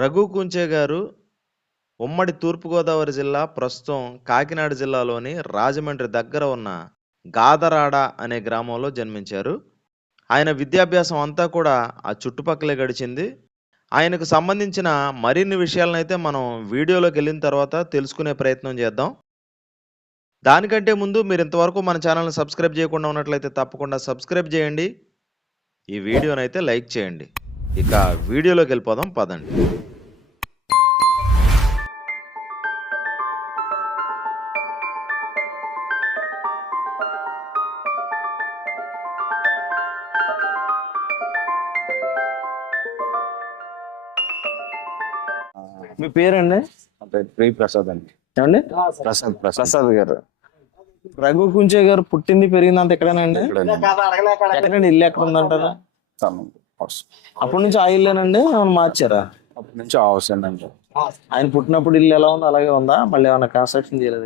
రఘు కుంచే గారు ఉమ్మడి తూర్పుగోదావరి జిల్లా ప్రస్తుతం కాకినాడ జిల్లాలోని రాజమండ్రి దగ్గర ఉన్న గాదరాడ అనే గ్రామంలో జన్మించారు. ఆయన విద్యాభ్యాసం అంతా కూడా ఆ చుట్టుపక్కలే గడిచింది. ఆయనకు సంబంధించిన మరిన్ని విషయాలను అయితే మనం వీడియోలోకి వెళ్ళిన తర్వాత తెలుసుకునే ప్రయత్నం చేద్దాం. దానికంటే ముందు మీరు ఇంతవరకు మన ఛానల్ని సబ్స్క్రైబ్ చేయకుండా ఉన్నట్లయితే తప్పకుండా సబ్స్క్రైబ్ చేయండి. ఈ వీడియోనైతే అయితే లైక్ చేయండి. ఇక వీడియోలోకి వెళ్ళిపోదాం పదండి. మీ పేరండి? అంటే ప్రీ ప్రసాద్ అండి. ఏమండి? ప్రసాద్ ప్రసాద్. గారు. రఘు కుంచే గారు పుట్టింది పెరిగిందంత ఎక్కడేనండి? ఇక్కడండి. ఎక్కడండి? ఇల్లు ఎక్కడ ఉందంటారా. అప్పటి నుంచి ఆ ఇల్లేనండి? ఏమైనా మార్చారా? అప్పటి నుంచి హౌస్ అండి ఆయన పుట్టినప్పుడు ఇల్లు ఎలా ఉందో అలాగే ఉందా? మళ్ళీ ఏమైనా కన్స్ట్రక్షన్ చేయలేదు?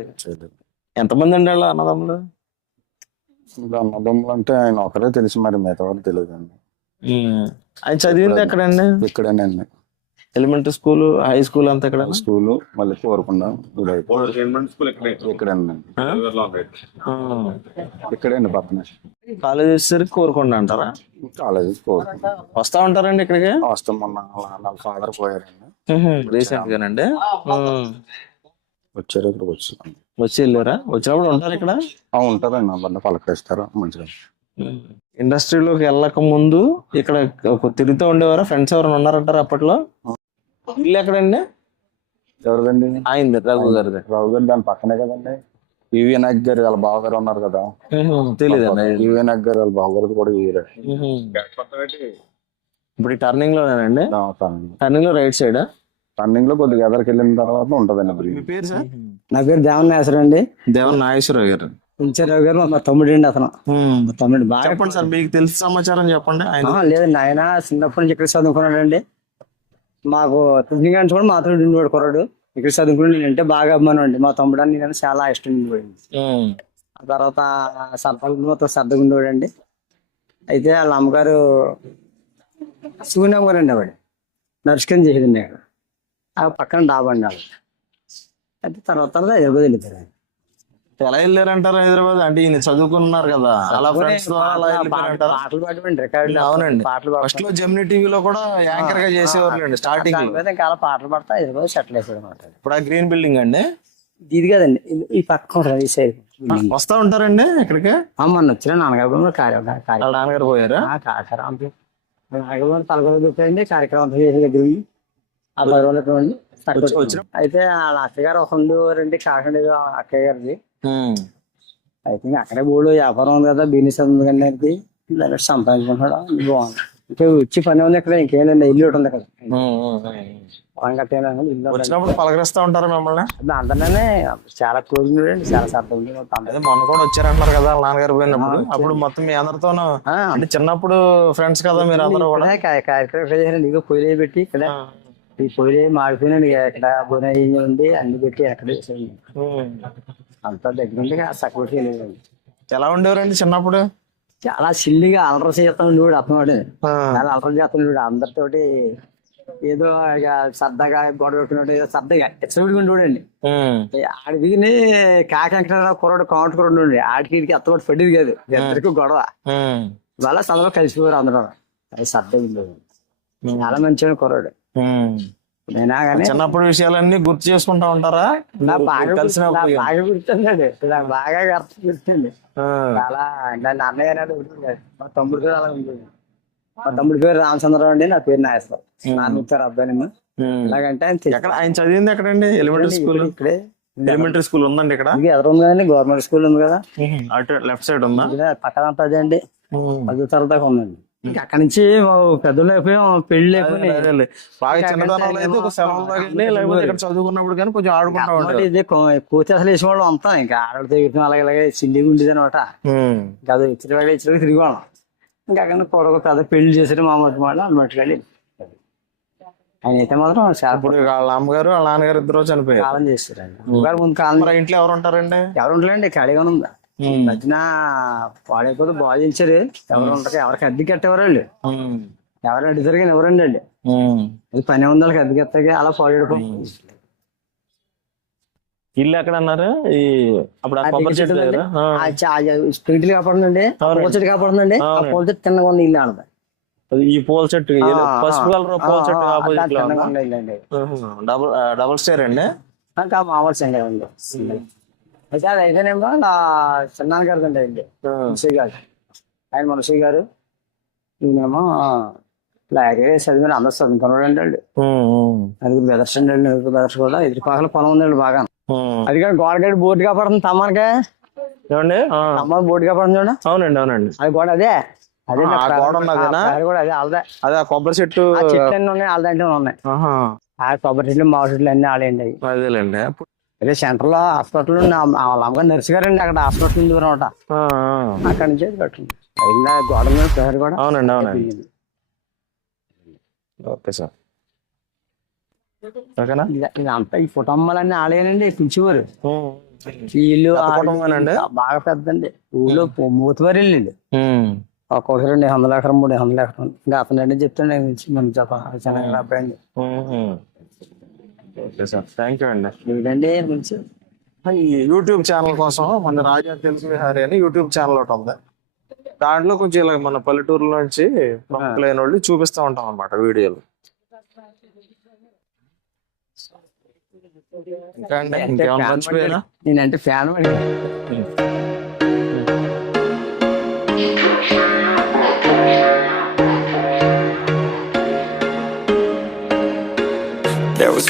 ఎంతమంది అండి వాళ్ళ అన్నదమ్ములు? అన్నదమ్ములు అంటే ఆయన ఒకరే తెలిసి మరి మిగతా వాళ్ళు తెలియదు అండి ఆయన చదివింది ఎక్కడండి? ఇక్కడేనండి. ఎలిమెంటరీ స్కూల్ హై స్కూల్ అంతా ఎక్కడ? స్కూల్ మళ్ళీ కోరుకుండా ఇక్కడేండి పక్కన. కాలేజ్ వచ్చేసరికి కోరుకోండి అంటారా? కాలేజీ కోరుకుండా వస్తా ఉంటారండి ఇక్కడికి? వస్తాం మొన్న వాళ్ళ ఫాదర్ పోయారండి. రీసెంట్ గానండి. వచ్చారు ఇక్కడికి వచ్చాం వచ్చి వెళ్ళారా? వచ్చినప్పుడు ఉంటారు ఇక్కడ? ఉంటారండి. బండి పలకరిస్తారు మంచిగా. ఇండస్ట్రీలోకి వెళ్ళక ముందు ఇక్కడ తిరుగుతూ ఉండేవారా? ఫ్రెండ్స్ ఎవరైనా ఉన్నారంటారా అప్పట్లో? ఇల్లు ఎక్కడండి? ఎవరిదండి? అయింది రఘు గారిది. రావు గారు దాని పక్కనే కదండి. వివి నాయక్ గారు వాళ్ళ బావగారు ఉన్నారు కదా. తెలియదండి వివి నాయక్ గారు వాళ్ళ బావగారు కూడా వీరే. ఇప్పుడు టర్నింగ్ లోనేనండి? టర్నింగ్ టర్నింగ్లో. రైట్ సైడ్ టర్నింగ్లో కొద్దిగా ఎదరికి వెళ్ళిన తర్వాత ఉంటదండి మీ పేరు సార్? నా పేరు దేవనాశ్వరం అండి. దేవన్ నాగేశ్వరరావు గారు. ఇంచరావు గారు మా తమ్ముడు అండి అతను మా తమ్ముడు బాగా చెప్పండి సార్ మీకు తెలిసిన సమాచారం చెప్పండి. లేదండి ఆయన చిన్నప్పటి నుంచి ఇక్కడ చదువుకున్నాడు అండి మాకు గంట కూడా మాతో ఉండేవాడు కుర్రాడు. ఇక్కడ చదువుకుని నేనంటే బాగా అభిమానం అండి. మా తమ్ముడు అని నేను చాలా ఇష్టం ఉమ్. ఆ తర్వాత సర్పంతో శ్రద్ధగా ఉండేవాడు అండి అయితే వాళ్ళ అమ్మగారు సూర్యనామ గారు అండి ఆవిడ. నర్సుకని అక్కడ ఆ పక్కన డాబా అండి ఆవిడ. అయితే తర్వాత తర్వాత హైదరాబాద్ వెళ్ళిపోయారు. ఎలా వెళ్ళారంటారు హైదరాబాద్? అంటే ఈయన చదువుకున్నారు కదా. అలా ఫ్రెండ్స్తో అలా పాటలు వెళ్ళిపోయారంటారా? పాటలు పాడమండి రికార్డులు అవునండి. పాటలు. ఫస్ట్లో జెమినీ టీవీలో కూడా యాంకర్గా చేసేవారు స్టార్టింగ్ దాని మీద ఇంకా అలా పాటలు పాడతా హైదరాబాద్ సెటిల్ అయిపోయాడు అనమాట ఇప్పుడు ఆ గ్రీన్ బిల్డింగ్ అండి? ఇది కదండి ఇది- ఈ పక్క ఉంటుంది ఈ సైడ్ వస్తా ఉంటారండి ఇక్కడికి? మొన్న వచ్చిన నాన్నగారు కార్యక్రమం వాళ్ళ నాన్నగారు పోయారా? కార్యక్రమం నాన్నగారు తలగొల దుప్పండి కార్యక్రమం అంతా చేసే దగ్గర ఉంది. ఆ పది రోజులు వచ్చిన- అయితే వాళ్ళ అక్కగారు ఒక రెండు కాకండి అక్కయ్య గారిది. అయితే ఇంకా అక్కడే బోర్డు వ్యాపారం ఉంది కదా బిజినెస్ ఉంది కానీ దానికి దాన్ని సంపాదించుకుంటాడు బాగుంది. ఇంకా వచ్చి పని ఉంది ఇక్కడ ఇంకేం లేదు ఇల్లు ఒకటి ఉంది ఇక్కడ. పొలం ఇల్లు. వచ్చినప్పుడు పలకరిస్తా ఉంటారా మిమ్మల్ని? దాంట్లోనే చాలా క్లోజ్ ఉండేది చాలా సరదా అదే మొన్న కూడా వచ్చారంటున్నారు కదా నాన్నగారు పోయినప్పుడు. అప్పుడు మొత్తం మీ అందరితోనూ అంటే చిన్నప్పుడు ఫ్రెండ్స్ కదా మీరు అందరూ కూడా. కార్యక్రమం ఇక పొయ్యిలు పెట్టి ఇక్కడ. ఈ పొయ్యిలు మాడిపోయినండి ఇక్కడ బున ఉంది అన్ని పెట్టి అక్కడ. అంతా దగ్గర ఉండి సక్కువ చేయలేదండి ఎలా ఉండేవారండి చిన్నప్పుడు? చాలా సిల్లిగా అలర చేస్తాం ఉండేవాడు అతను. చాలా అలర చేస్తాం ఉండేవాడు అందరితోటి ఏదో ఇక సరదాగా గొడవ పెట్టుకున్నాడు ఏదో సరదాగా ఉండేవాడండి ఉమ్. ఆడి దిగిని కాకి వెంకటరావు కుర్రాడు కౌంట్ కూడా ఉండండి. ఆడికి వీడికి అత్తగొట్టు పడేది కాదు ఇద్దరికి గొడవ. వాళ్ళ చదువులో కలిసిపోయారు అందరూ. అది సరదాగా ఉండేది చాలా మంచిగా కుర్రాడు. చిన్నప్పుడు విషయాలన్నీ గుర్తు చేసుకుంటా ఉంటారా? నా బాగా గుర్తుందండి. నాకు బాగా గుర్తుంది. చాలా నన్ను అన్నయ్య అనేది ఉంటుంది కాదు. మా తమ్ముడు పేరు అలా ఉంటుంది. మా తమ్ముడి పేరు రామచంద్రరావు అండి. నా పేరు నాగేశ్వరం నాన్న పేరు అబ్బాయి. ఎలాగంటే ఆయన చదివింది ఎక్కడండి? ఎలిమెంటరీ స్కూల్ ఇక్కడే. ఎలిమెంటరీ స్కూల్ ఉందండి ఇక్కడ? ఎదురు ఉంది కదండి? గవర్నమెంట్ స్కూల్ ఉంది కదా. అటు లెఫ్ట్ సైడ్ ఉందా? పక్కన అంతా అదే అండి. పదో తరగతి దాకా ఉందండి. ఇంకా అక్కడి నుంచి పెద్దలు అయిపోయాం పెళ్ళి అయిపోయి అదేలే. బాగా చిన్నతనంలో అయితే ఒక వెళ్ళి లేకపోతే ఇక్కడ చదువుకున్నప్పుడు కానీ కొంచెం ఆడుకుంటా ఉంటారు ఇది కోతి అసలు వేసిన వాళ్ళు అంతా. ఇంకా ఆడవాళ్ళతో ఎగిరిన అలాగే అలాగే సిండిగా ఉండేది అనమాట అది ఇచ్చిన వాడు ఇచ్చిన తిరిగి వాళ్ళం ఇంకా అక్కడ కొడుకు పెద్ద పెళ్ళి చేసారు మా మొదటి మాట అన్నమాట కానీ. ఆయన అయితే మాత్రం ఇప్పుడు వాళ్ళ అమ్మగారు వాళ్ళ నాన్నగారు ఇద్దరు చనిపోయారు. కాలం చేస్తారు ఆయన ముందు కాలం ఇంట్లో ఎవరు ఉంటారండి? ఎవరు ఉండలేండి ఖాళీగా ఉందా. మధ్యన పాడైపోతే బాగా ఎవరు ఉంటారు ఎవరికి అద్దె కట్టేవారు వాళ్ళు. ఎవరు అడుగుతారు కానీ ఎవరండి అండి ఉమ్. అది పని ఉంది వాళ్ళకి అద్దెకెత్తగా అలా పాడు ఇల్లు ఎక్కడ అన్నారు ఈ అప్పుడు కొబ్బరి చెట్టు దగ్గర? కాపాడుతుందండి. పూల చెట్టు కాపాడుతుందండి. పూల చెట్టు తిన్నగా ఉన్న ఇల్లు ఆడదు. అది ఈ పూల చెట్టు పసుపు కలర్ పూల చెట్టు ఆపోజిట్. డబుల్ డబుల్ స్టేర్ అండి? మామూలు సంగతి అండి. అయితే అది అయితేనేమో నా చిన్నాన్న గారు అండి అండి మున్సీ గారు. ఆయన మున్సీ గారు. ఈయనేమో లాగే చదివిన అందరు చదువుకున్నాడు అండి వాళ్ళు. నలుగురు బెదర్స్ అండి బెదర్స్ కూడా ఎదురు పక్కల పొలం ఉందండి బాగా. అది కానీ గోడగడ్డి బోర్డు కాపాడుతుంది తమ్మనకే. ఏమండి? ఆ, తమ్మ బోర్డు కాపాడుతుంది చూడండి అవునండి అవునండి. అది కూడా అదే. అదే కూడా అదే అదే. కొబ్బరి చెట్టు. చెట్లు అన్నీ ఉన్నాయి ఉన్నాయి. ఆ కొబ్బరి చెట్లు మామిడి చెట్లు అన్ని ఆడేయండి అదేలేండి. అదే సెంటర్లో హాస్పిటల్ ఉంది. వాళ్ళ అమ్మగారు నర్సు గారండి అక్కడ. హాస్పిటల్ ఉంది అనమాట. అక్కడ. నుంచి కట్టింది గోడ మీద ప్రహరీ కూడా అవునండి అవునండి. Okay sir. ఓకేనా? ఇదంతా ఈ కుటుంబాలన్నీ ఆడేనండి పిలిచేవారు? ఇల్లు బాగా పెద్దండి ఊళ్ళో మూతవారి వెళ్ళండి ఉమ్. ఒక్కొక్క రెండు వందల ఎకరం మూడు వందల ఎకరం. ఇంకా అతను చెప్తాను మన చెప్ప చెన్నై అబ్బాయి అండి ఉమ్. ఓకే సార్ థ్యాంక్ యూ అండి ఈ యూట్యూబ్ ఛానల్ కోసం మన రాజా తెలుగు విహారీ అని యూట్యూబ్ ఛానల్ ఒకటి ఉంది. దాంట్లో కొంచెం ఇలా మన పల్లెటూరులో నుంచి ప్రముఖులైన వాళ్ళు చూపిస్తూ ఉంటాం అన్నమాట వీడియోలు. ఇంకా అండి ఇంకేమైనా మర్చిపోయారా? నేనంటే ఫ్యాన్ అండి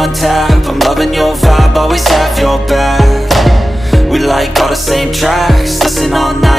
on tap, I'm loving your vibe, always have your back. We like all the same tracks, listen all night